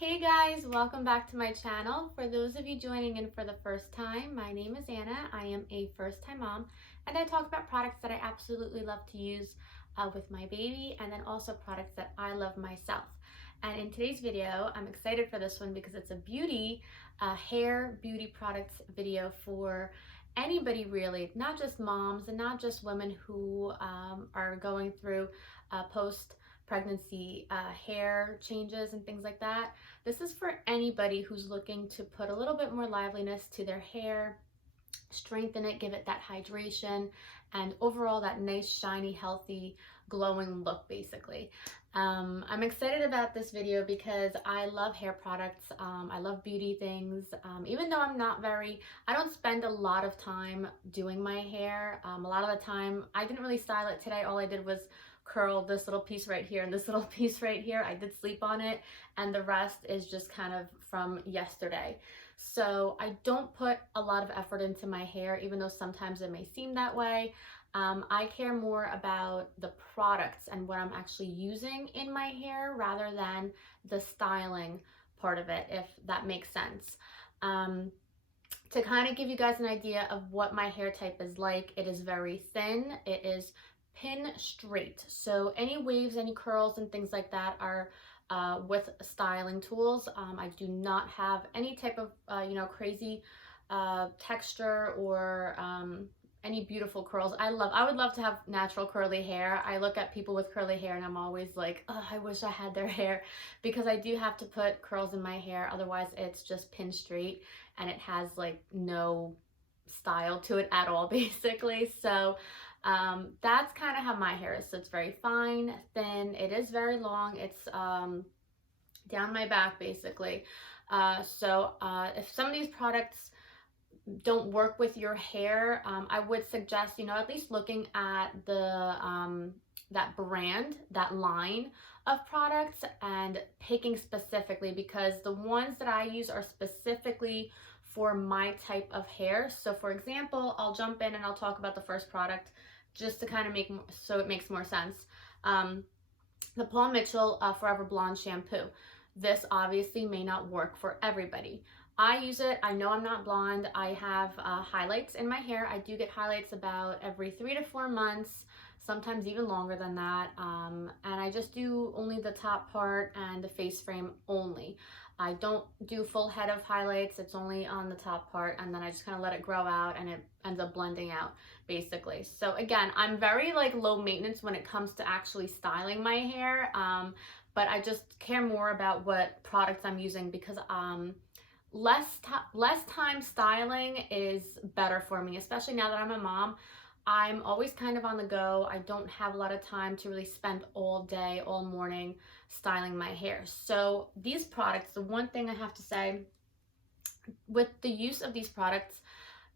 Hey guys, welcome back to my channel. For those of you joining in for the first time, my name is Anna. I am a first-time mom, and I talk about products that I absolutely love to use with my baby, and then also products that I love myself. And in today's video, I'm excited for this one because it's a hair beauty products video for anybody really, not just moms and not just women who are going through post-pregnancy hair changes and things like that. This is for anybody who's looking to put a little bit more liveliness to their hair, strengthen it, give it that hydration, and overall that nice, shiny, healthy, glowing look basically. I'm excited about this video because I love hair products. I love beauty things. Even though I don't spend a lot of time doing my hair. A lot of the time, I didn't really style it today. All I did was curl this little piece right here and this little piece right here. I did sleep on it, and the rest is just kind of from yesterday. So I don't put a lot of effort into my hair, even though sometimes it may seem that way. I care more about the products and what I'm actually using in my hair rather than the styling part of it, if that makes sense. To kind of give you guys an idea of what my hair type is like, it is very thin. It is pin straight. So any waves, any curls and things like that are with styling tools. I do not have any type of, crazy texture or any beautiful curls. I would love to have natural curly hair. I look at people with curly hair and I'm always like, oh, I wish I had their hair, because I do have to put curls in my hair. Otherwise it's just pin straight and it has like no style to it at all basically. So that's kind of how my hair is. So it's very fine, thin. It is very long. It's down my back basically. If some of these products don't work with your hair, I would suggest, at least looking at the that brand, that line of products, and picking specifically, because the ones that I use are specifically for my type of hair. So for example, I'll jump in and I'll talk about the first product just to kind of so it makes more sense. The Paul Mitchell Forever Blonde Shampoo. This obviously may not work for everybody. I use it. I know I'm not blonde. I have highlights in my hair. I do get highlights about every 3 to 4 months, sometimes even longer than that. And I just do only the top part and the face frame only. I don't do full head of highlights. It's only on the top part, and then I just kind of let it grow out and it ends up blending out basically. So again, I'm very like low maintenance when it comes to actually styling my hair. But I just care more about what products I'm using, because less time styling is better for me, especially now that I'm a mom. I'm always kind of on the go. I don't have a lot of time to really spend all day, all morning styling my hair. So these products, the one thing I have to say, with the use of these products,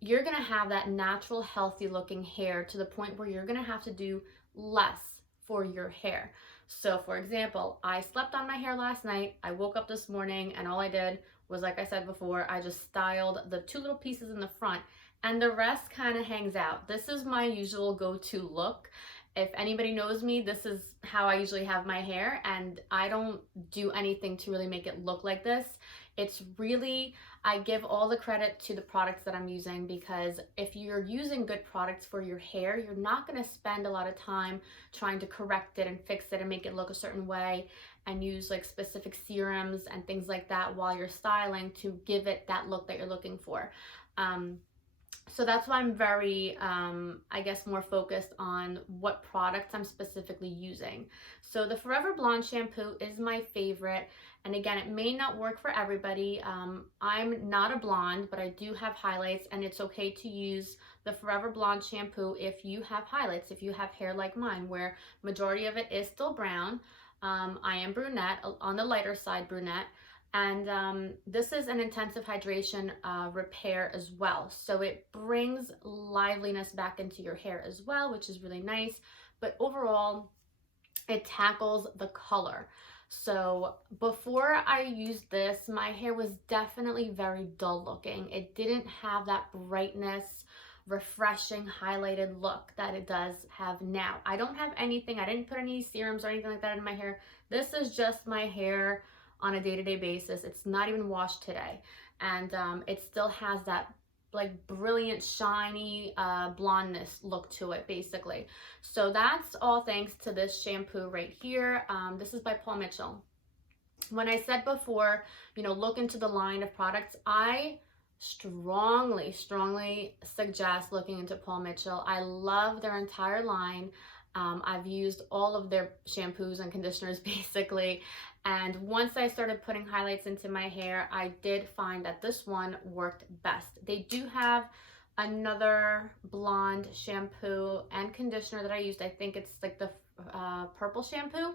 you're gonna have that natural, healthy looking hair to the point where you're gonna have to do less for your hair. So for example, I slept on my hair last night. I woke up this morning and all I did was, like I said before, I just styled the 2 little pieces in the front, and the rest kind of hangs out. This is my usual go-to look. If anybody knows me, this is how I usually have my hair, and I don't do anything to really make it look like this. It's really, I give all the credit to the products that I'm using, because if you're using good products for your hair, you're not going to spend a lot of time trying to correct it and fix it and make it look a certain way and use like specific serums and things like that while you're styling to give it that look that you're looking for. So that's why I'm very, I guess, more focused on what products I'm specifically using. So the Forever Blonde Shampoo is my favorite. And again, it may not work for everybody. I'm not a blonde, but I do have highlights, and it's okay to use the Forever Blonde Shampoo if you have highlights, if you have hair like mine, where majority of it is still brown. I am brunette, on the lighter side brunette. And this is an intensive hydration repair as well. So it brings liveliness back into your hair as well, which is really nice. But overall, it tackles the color. So before I used this, my hair was definitely very dull looking. It didn't have that brightness, refreshing, highlighted look that it does have now. I don't have anything. I didn't put any serums or anything like that in my hair. This is just my hair on a day-to-day basis. It's not even washed today, and it still has that like brilliant shiny blondness look to it basically. So that's all thanks to this shampoo right here. This is by Paul Mitchell. When I said before, you know, look into the line of products, I strongly suggest looking into Paul Mitchell. I love their entire line. I've used all of their shampoos and conditioners basically, and once I started putting highlights into my hair, I did find that this one worked best. They do have another blonde shampoo and conditioner that I used. I think it's like the purple shampoo.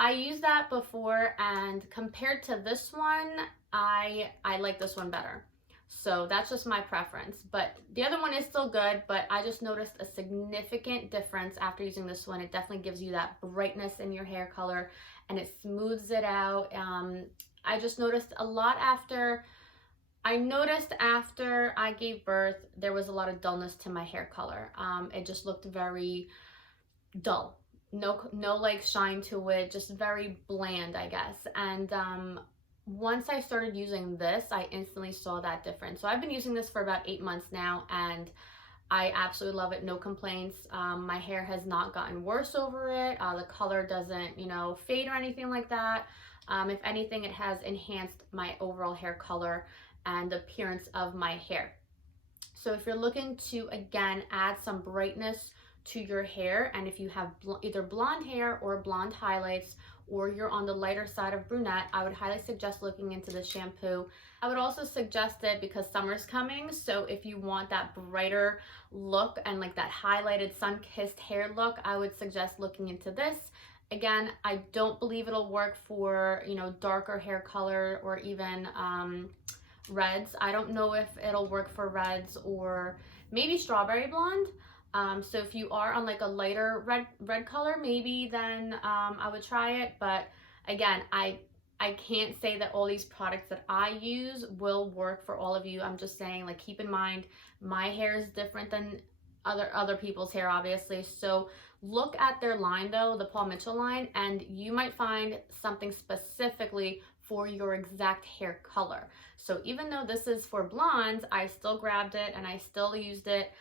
I used that before, and compared to this one, I like this one better. So that's just my preference, but the other one is still good, but I just noticed a significant difference after using this one. It definitely gives you that brightness in your hair color, and it smooths it out. I just noticed a lot after I gave birth, there was a lot of dullness to my hair color. It just looked very dull. No like shine to it, just very bland, I guess. And once I started using this, I instantly saw that difference. So I've been using this for about 8 months now, and I absolutely love it. No complaints. My hair has not gotten worse over it. The color doesn't, you know, fade or anything like that. If anything, it has enhanced my overall hair color and appearance of my hair. So if you're looking to, again, add some brightness to your hair, and if you have either blonde hair or blonde highlights, or you're on the lighter side of brunette, I would highly suggest looking into this shampoo. I would also suggest it because summer's coming, so if you want that brighter look and like that highlighted sun-kissed hair look, I would suggest looking into this. Again, I don't believe it'll work for, you know, darker hair color or even reds. I don't know if it'll work for reds or maybe strawberry blonde. So if you are on like a lighter red color, maybe then I would try it. But again, I can't say that all these products that I use will work for all of you. I'm just saying, like, keep in mind, my hair is different than other people's hair, obviously. So look at their line though, the Paul Mitchell line, and you might find something specifically for your exact hair color. So even though this is for blondes, I still grabbed it and I still used it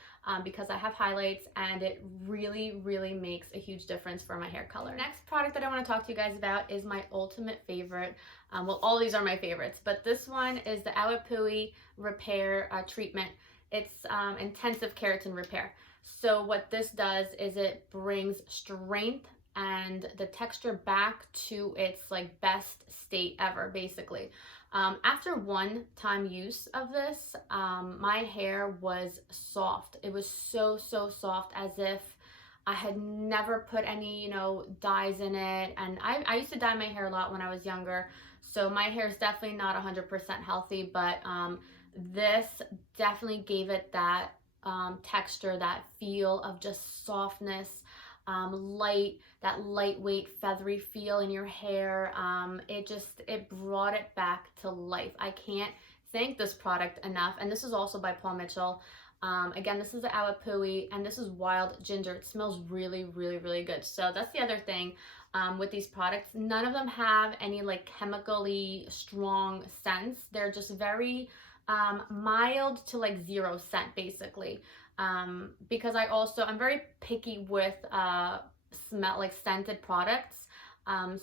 because I have highlights, and it really makes a huge difference for my hair color. Next product that I want to talk to you guys about is my ultimate favorite. Well, all these are my favorites, but this one is the Shampoo Repair Treatment. It's intensive keratin repair. So what this does is it brings strength and the texture back to its like best state ever, basically. After one time use of this, my hair was soft. It was so soft, as if I had never put any, you know, dyes in it. And I used to dye my hair a lot when I was younger, so my hair is definitely not 100% healthy, but this definitely gave it that texture, that feel of just softness, that lightweight feathery feel in your hair. It brought it back to life. I can't thank this product enough. And this is also by Paul Mitchell. Again, this is the Shampoo, and this is wild ginger. It smells really good. So that's the other thing with these products. None of them have any like chemically strong scents. They're just very mild to like zero scent, basically. Because I'm very picky with scented products.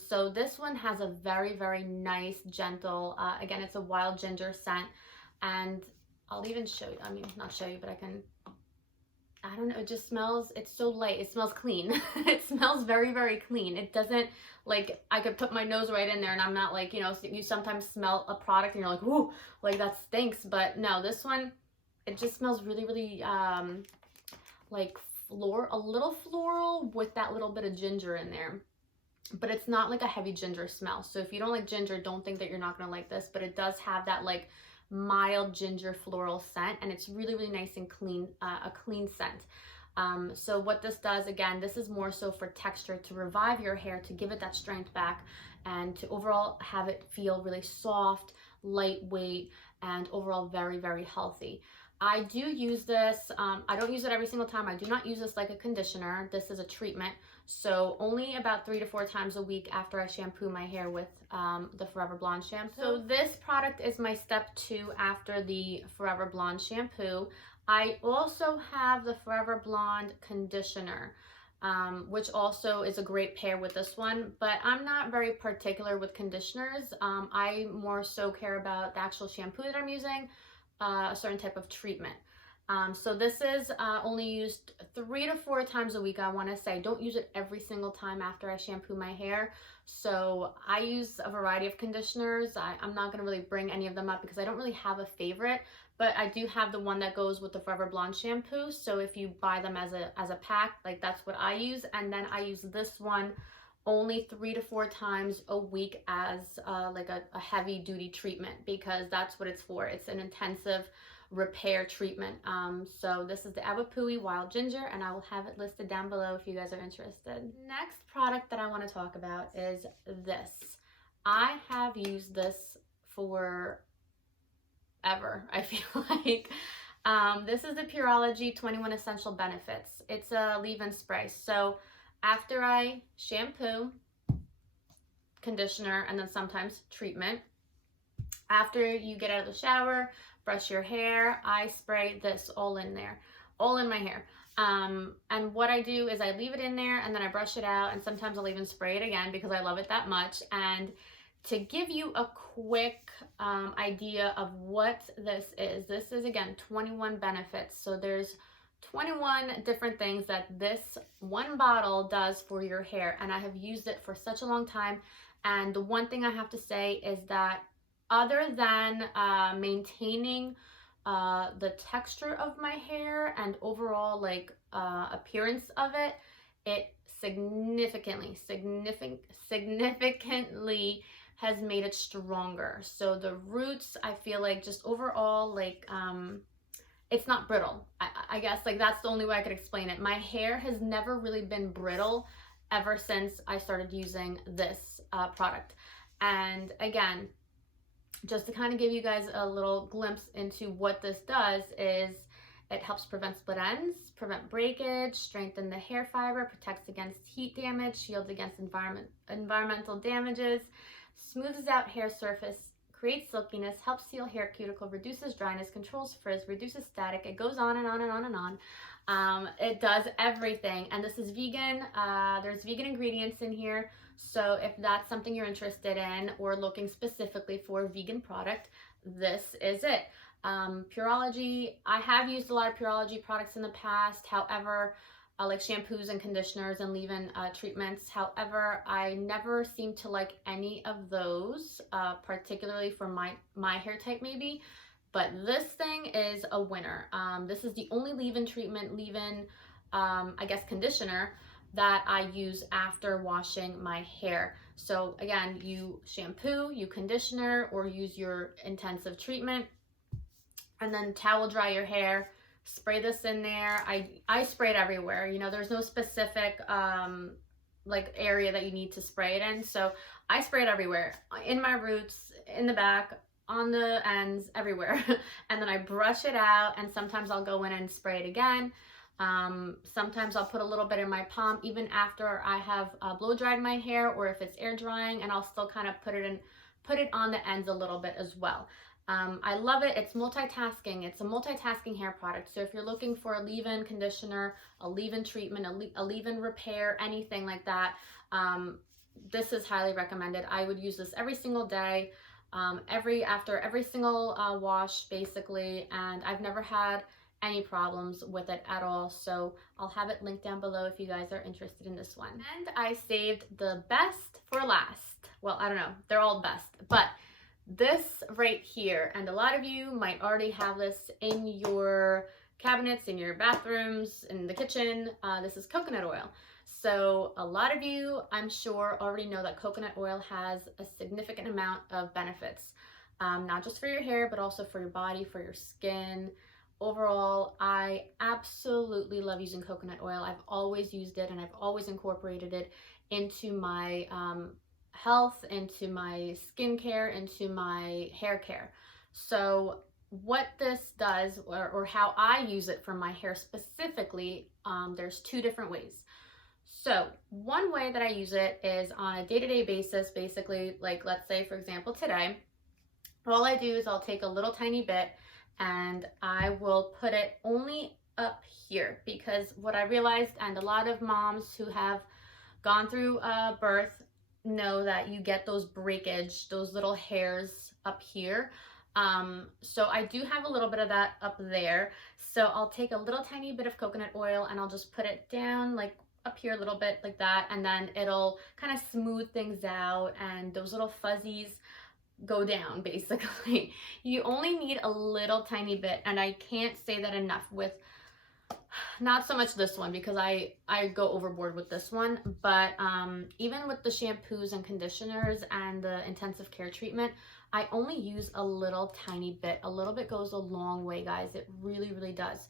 So this one has a very nice, gentle, again, it's a wild ginger scent, and I'll even show you, I mean, not show you, but I don't know, it just smells, it's so light, it smells clean. It smells very clean. It doesn't, like, I could put my nose right in there and I'm not like, you know, you sometimes smell a product and you're like, ooh, like that stinks, but no, this one, it just smells really like a little floral with that little bit of ginger in there. But it's not like a heavy ginger smell. So if you don't like ginger, don't think that you're not gonna like this, but it does have that like mild ginger floral scent, and it's really nice and clean, a clean scent. So what this does, again, this is more so for texture, to revive your hair, to give it that strength back, and to overall have it feel really soft, lightweight, and overall very healthy. I do use this. I don't use it every single time. I do not use this like a conditioner. This is a treatment. So only about 3 to 4 times a week after I shampoo my hair with the Forever Blonde shampoo. So this product is my step 2 after the Forever Blonde shampoo. I also have the Forever Blonde conditioner, which also is a great pair with this one, but I'm not very particular with conditioners. I more so care about the actual shampoo that I'm using, a certain type of treatment. So this is only used 3 to 4 times a week, I want to say. Don't use it every single time after I shampoo my hair. So I use a variety of conditioners. I'm not going to really bring any of them up because I don't really have a favorite, but I do have the one that goes with the Forever Blonde shampoo. So if you buy them as a pack, like that's what I use. And then I use this one only 3 to 4 times a week as like a heavy duty treatment, because that's what it's for. It's an intensive repair treatment. So this is the Abapui Wild Ginger, and I will have it listed down below if you guys are interested. Next product that I want to talk about is this. I have used this for ever, I feel like. This is the Pureology 21 Essential Benefits. It's a leave-in spray. So after I shampoo, conditioner, and then sometimes treatment, after you get out of the shower, brush your hair, I spray this all in there, all in my hair. And what I do is I leave it in there and then I brush it out, and sometimes I'll even spray it again because I love it that much. And to give you a quick idea of what this is again 21 benefits. So there's 21 different things that this one bottle does for your hair, and I have used it for such a long time. And the one thing I have to say is that other than maintaining the texture of my hair and overall like appearance of it, it significantly has made it stronger. So the roots, I feel like just overall like it's not brittle. I guess like that's the only way I could explain it. My hair has never really been brittle ever since I started using this product. And again, just to kind of give you guys a little glimpse into what this does is it helps prevent split ends, prevent breakage, strengthen the hair fiber, protects against heat damage, shields against environmental damages, smooths out hair surface, creates silkiness, helps seal hair cuticle, reduces dryness, controls frizz, reduces static. It goes on and on and on and on. It does everything, and this is vegan. There's vegan ingredients in here, so if that's something you're interested in or looking specifically for a vegan product, this is it. Pureology, I have used a lot of Pureology products in the past, however, like shampoos and conditioners and leave-in treatments. However, I never seem to like any of those, particularly for my hair type maybe. But this thing is a winner. This is the only leave-in treatment, leave-in, I guess, conditioner that I use after washing my hair. So again, you shampoo, you conditioner, or use your intensive treatment, and then towel dry your hair. Spray this in there. I spray it everywhere. You know, there's no specific like area that you need to spray it in. So I spray it everywhere, in my roots, in the back, on the ends, everywhere. And then I brush it out, and sometimes I'll go in and spray it again. Sometimes I'll put a little bit in my palm even after I have blow dried my hair, or if it's air drying, and I'll still kind of put it on the ends a little bit as well. I love it. It's multitasking. It's a multitasking hair product. So if you're looking for a leave-in conditioner, a leave-in treatment, a leave-in repair, anything like that, this is highly recommended. I would use this every single day, after every single wash basically, and I've never had any problems with it at all. So I'll have it linked down below if you guys are interested in this one. And I saved the best for last. Well, I don't know, they're all best, but this right here, and a lot of you might already have this in your cabinets, in your bathrooms, in the kitchen. This is coconut oil. So a lot of you, I'm sure, already know that coconut oil has a significant amount of benefits, not just for your hair, but also for your body, for your skin. Overall, I absolutely love using coconut oil. I've always used it, and I've always incorporated it into my health, into my skincare, into my hair care. So what this does, or how I use it for my hair specifically, there's two different ways. So one way that I use it is on a day-to-day basis. Basically, like let's say for example today, all I do is I'll take a little tiny bit and I will put it only up here, because what I realized, and a lot of moms who have gone through birth know that you get those breakage, those little hairs up here. So I do have a little bit of that up there. So I'll take a little tiny bit of coconut oil and I'll just put it down like up here a little bit like that, and then it'll kind of smooth things out and those little fuzzies go down basically. You only need a little tiny bit, and I can't say that enough with not so much this one because I go overboard with this one, but even with the shampoos and conditioners and the intensive care treatment, I only use a little tiny bit. A little bit goes a long way, guys. It really, really does.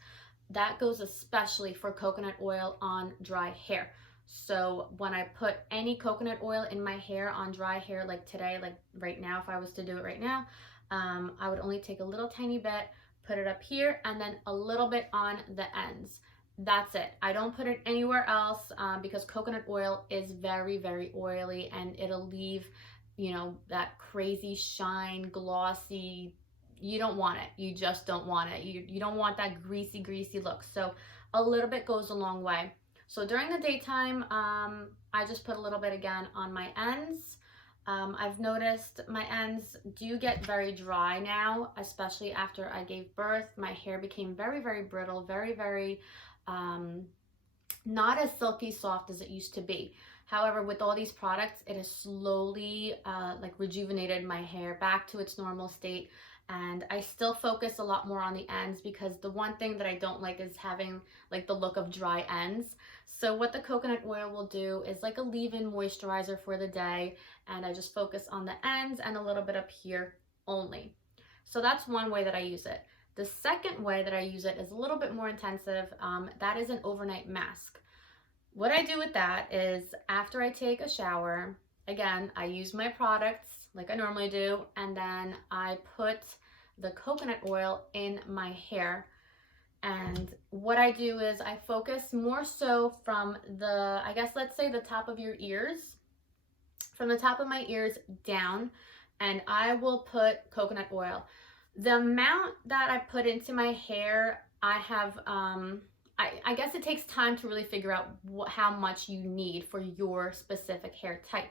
That goes especially for coconut oil on dry hair. So when I put any coconut oil in my hair on dry hair, like today, like right now, if I was to do it right now, I would only take a little tiny bit, put it up here, and then a little bit on the ends. That's it. I don't put it anywhere else because coconut oil is very, very oily, and it'll leave, you know, that crazy shine, glossy. You don't want it. You just don't want it. You don't want that greasy, greasy look. So a little bit goes a long way. So during the daytime, I just put a little bit again on my ends. I've noticed my ends do get very dry now, especially after I gave birth. My hair became very, very brittle, very, very not as silky soft as it used to be. However, with all these products, it has slowly like rejuvenated my hair back to its normal state. And I still focus a lot more on the ends because the one thing that I don't like is having like the look of dry ends. So what the coconut oil will do is like a leave-in moisturizer for the day, and I just focus on the ends and a little bit up here only. So that's one way that I use it. The second way that I use it is a little bit more intensive. That is an overnight mask. What I do with that is after I take a shower, again, I use my products like I normally do, and then I put the coconut oil in my hair. And what I do is I focus more so from the, I guess let's say the top of your ears, from the top of my ears down, and I will put coconut oil. The amount that I put into my hair, I have, I guess it takes time to really figure out how much you need for your specific hair type.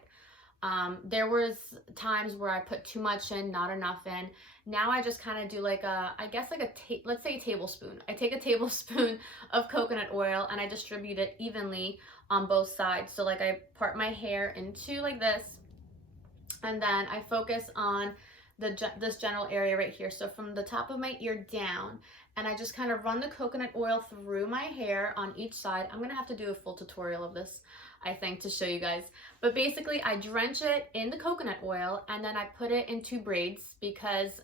There was times where I put too much in, not enough in. Now I just kind of do like a, I guess like a, let's say a tablespoon. I take a tablespoon of coconut oil and I distribute it evenly on both sides. So like I part my hair into like this, and then I focus on this general area right here. So from the top of my ear down, and I just kind of run the coconut oil through my hair on each side. I'm gonna have to do a full tutorial of this, I think, to show you guys. But basically I drench it in the coconut oil and then I put it in two braids, because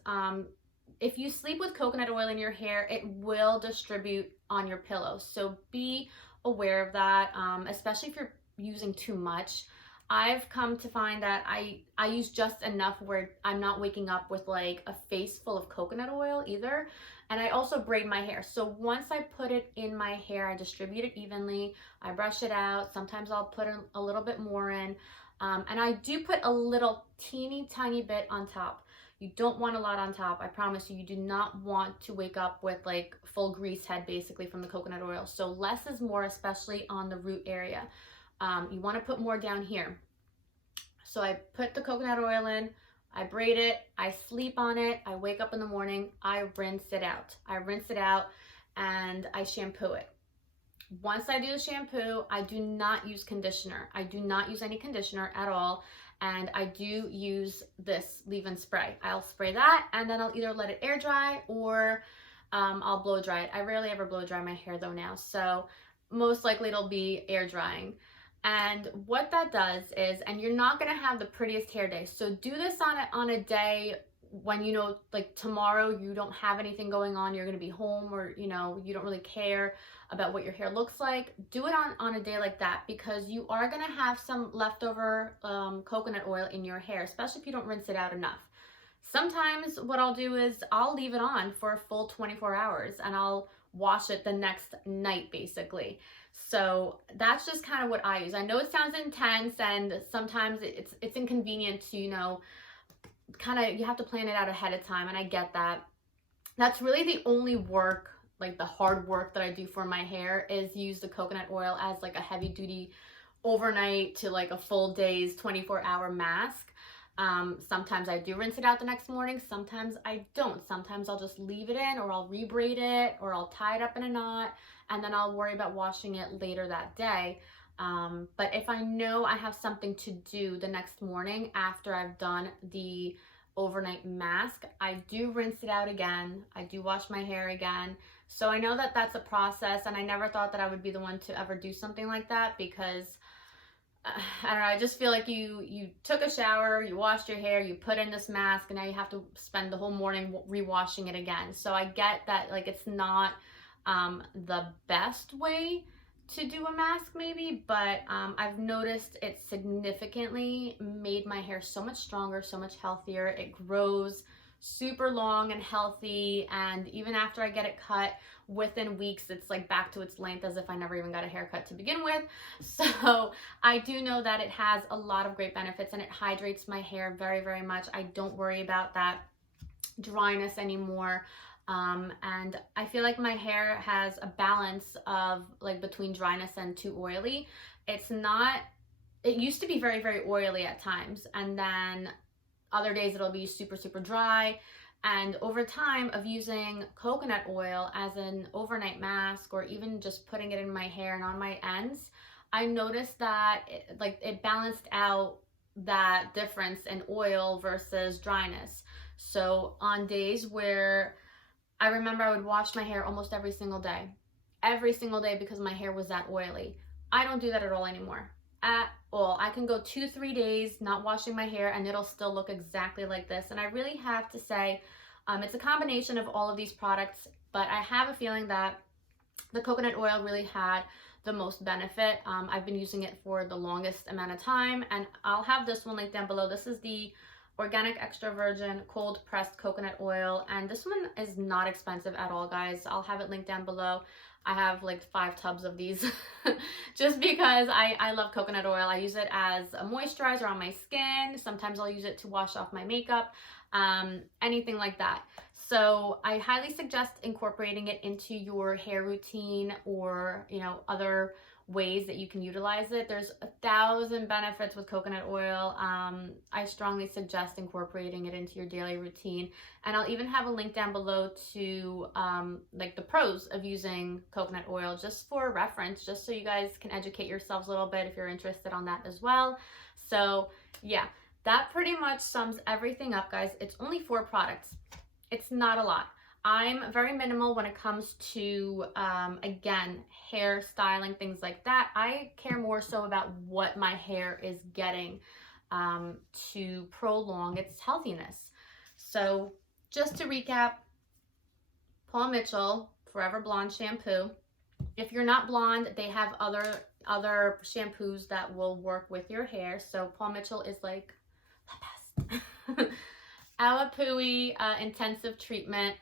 if you sleep with coconut oil in your hair, it will distribute on your pillow. So be aware of that, especially if you're using too much. I've come to find that I use just enough where I'm not waking up with like a face full of coconut oil either. And I also braid my hair. So once I put it in my hair, I distribute it evenly. I brush it out. Sometimes I'll put a little bit more in. And I do put a little teeny tiny bit on top. You don't want a lot on top. I promise you, you do not want to wake up with like full grease head basically from the coconut oil. So less is more, especially on the root area. You want to put more down here. So I put the coconut oil in, I braid it, I sleep on it, I wake up in the morning, I rinse it out. And I shampoo it. Once I do the shampoo, I do not use conditioner. I do not use any conditioner at all. And I do use this leave-in spray. I'll spray that and then I'll either let it air dry or I'll blow dry it. I rarely ever blow dry my hair though now. So most likely it'll be air drying. And what that does is, and you're not going to have the prettiest hair day. So do this on a day when you know, like tomorrow you don't have anything going on, you're going to be home, or you know, you don't really care about what your hair looks like. Do it on a day like that, because you are going to have some leftover coconut oil in your hair, especially if you don't rinse it out enough. Sometimes what I'll do is I'll leave it on for a full 24 hours and I'll wash it the next night basically. So that's just kind of what I use. I know it sounds intense and sometimes it's inconvenient to, you know, kind of, you have to plan it out ahead of time, and I get that. That's really the only work, like the hard work that I do for my hair, is use the coconut oil as like a heavy duty overnight to like a full day's 24-hour mask. Sometimes I do rinse it out the next morning, sometimes I don't. Sometimes I'll just leave it in, or I'll rebraid it, or I'll tie it up in a knot, and then I'll worry about washing it later that day. But if I know I have something to do the next morning after I've done the overnight mask, I do rinse it out again. I do wash my hair again. So I know that that's a process, and I never thought that I would be the one to ever do something like that, because I don't know, I just feel like you took a shower, you washed your hair, you put in this mask, and now you have to spend the whole morning rewashing it again. So I get that, like, it's not the best way to do a mask maybe, but I've noticed it significantly made my hair so much stronger, so much healthier. It grows super long and healthy, and even after I get it cut, within weeks it's like back to its length as if I never even got a haircut to begin with. So I do know that it has a lot of great benefits, and it hydrates my hair very, very much. I don't worry about that dryness anymore. And I feel like my hair has a balance of like between dryness and too oily. It's not, it used to be very, very oily at times, and then other days it'll be super, super dry. And over time of using coconut oil as an overnight mask, or even just putting it in my hair and on my ends, I noticed that it balanced out that difference in oil versus dryness. So on days where I remember I would wash my hair almost every single day because my hair was that oily. I don't do that at all anymore. At all. I can go 2-3 days not washing my hair and it'll still look exactly like this. And I really have to say, it's a combination of all of these products, but I have a feeling that the coconut oil really had the most benefit. I've been using it for the longest amount of time, and I'll have this one linked down below. This is the organic extra virgin cold pressed coconut oil, and this one is not expensive at all, guys. I'll have it linked down below. I have like 5 tubs of these just because I love coconut oil. I use it as a moisturizer on my skin. Sometimes I'll use it to wash off my makeup, anything like that. So I highly suggest incorporating it into your hair routine, or, you know, other ways that you can utilize it. There's 1,000 benefits with coconut oil. I strongly suggest incorporating it into your daily routine, and I'll even have a link down below to like the pros of using coconut oil, just for reference, just so you guys can educate yourselves a little bit if you're interested on that as well. So yeah, that pretty much sums everything up, guys. It's only 4 products. It's not a lot. I'm very minimal when it comes to, again, hair styling, things like that. I care more so about what my hair is getting to prolong its healthiness. So just to recap, Paul Mitchell Forever Blonde Shampoo. If you're not blonde, they have other shampoos that will work with your hair. So Paul Mitchell is like the best. Awapui Intensive Treatment.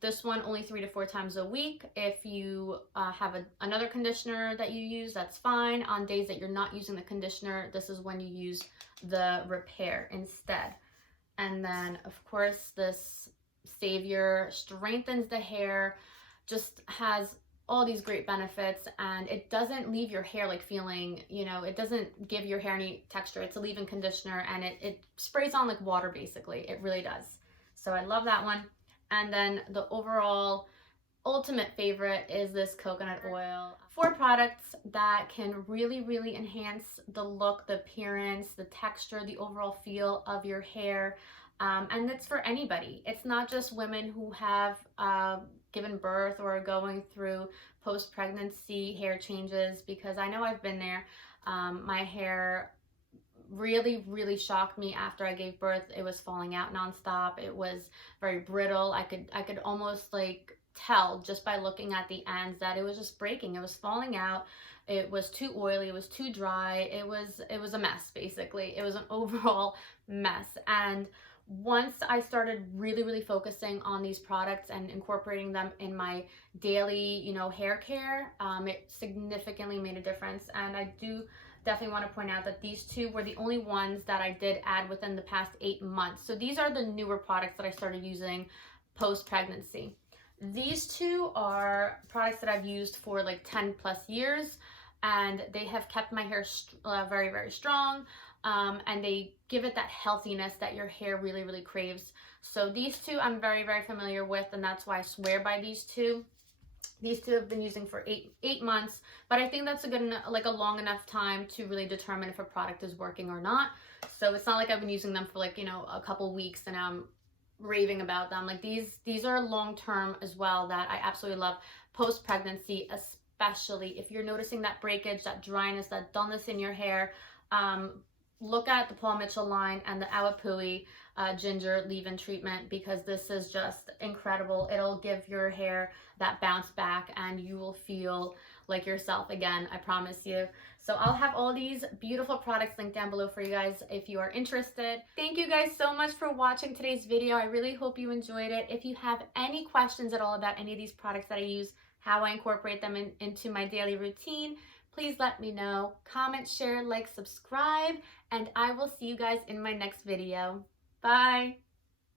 This one only 3 to 4 times a week. If you have another conditioner that you use, that's fine. On days that you're not using the conditioner, this is when you use the repair instead. And then of course this Savior strengthens the hair, just has all these great benefits, and it doesn't leave your hair like feeling, you know, it doesn't give your hair any texture. It's a leave-in conditioner, and it sprays on like water basically. It really does. So I love that one. And then the overall ultimate favorite is this coconut oil. 4 products that can really, really enhance the look, the appearance, the texture, the overall feel of your hair. And it's for anybody. It's not just women who have given birth or are going through post-pregnancy hair changes, because I know I've been there. My hair really, really shocked me after I gave birth. It was falling out nonstop. It was very brittle. I could almost like tell just by looking at the ends that it was just breaking. It was falling out. It was too oily. It was too dry. It was a mess basically. It was an overall mess. And Once I started really focusing on these products and incorporating them in my daily, hair care, it significantly made a difference. And I do definitely want to point out that these two were the only ones that I did add within the past 8 months. So these are the newer products that I started using post-pregnancy. These two are products that I've used for like 10 plus years, and they have kept my hair very strong, and they give it that healthiness that your hair really craves. So these two I'm very familiar with, and that's why I swear by these two. These two have been using for eight months, but I think that's a long enough time to really determine if a product is working or not. So it's not like I've been using them for like, a couple weeks and I'm raving about them. Like these are long term as well, that I absolutely love post pregnancy, especially if you're noticing that breakage, that dryness, that dullness in your hair. Look at the Paul Mitchell line and the Awapui ginger leave-in treatment, because this is just incredible. It'll give your hair that bounce back and you will feel like yourself again, I promise you. So I'll have all these beautiful products linked down below for you guys if you are interested. Thank you guys so much for watching today's video. I really hope you enjoyed it. If you have any questions at all about any of these products that I use, how I incorporate them into my daily routine, please let me know. Comment, share, like, subscribe, and I will see you guys in my next video. Bye!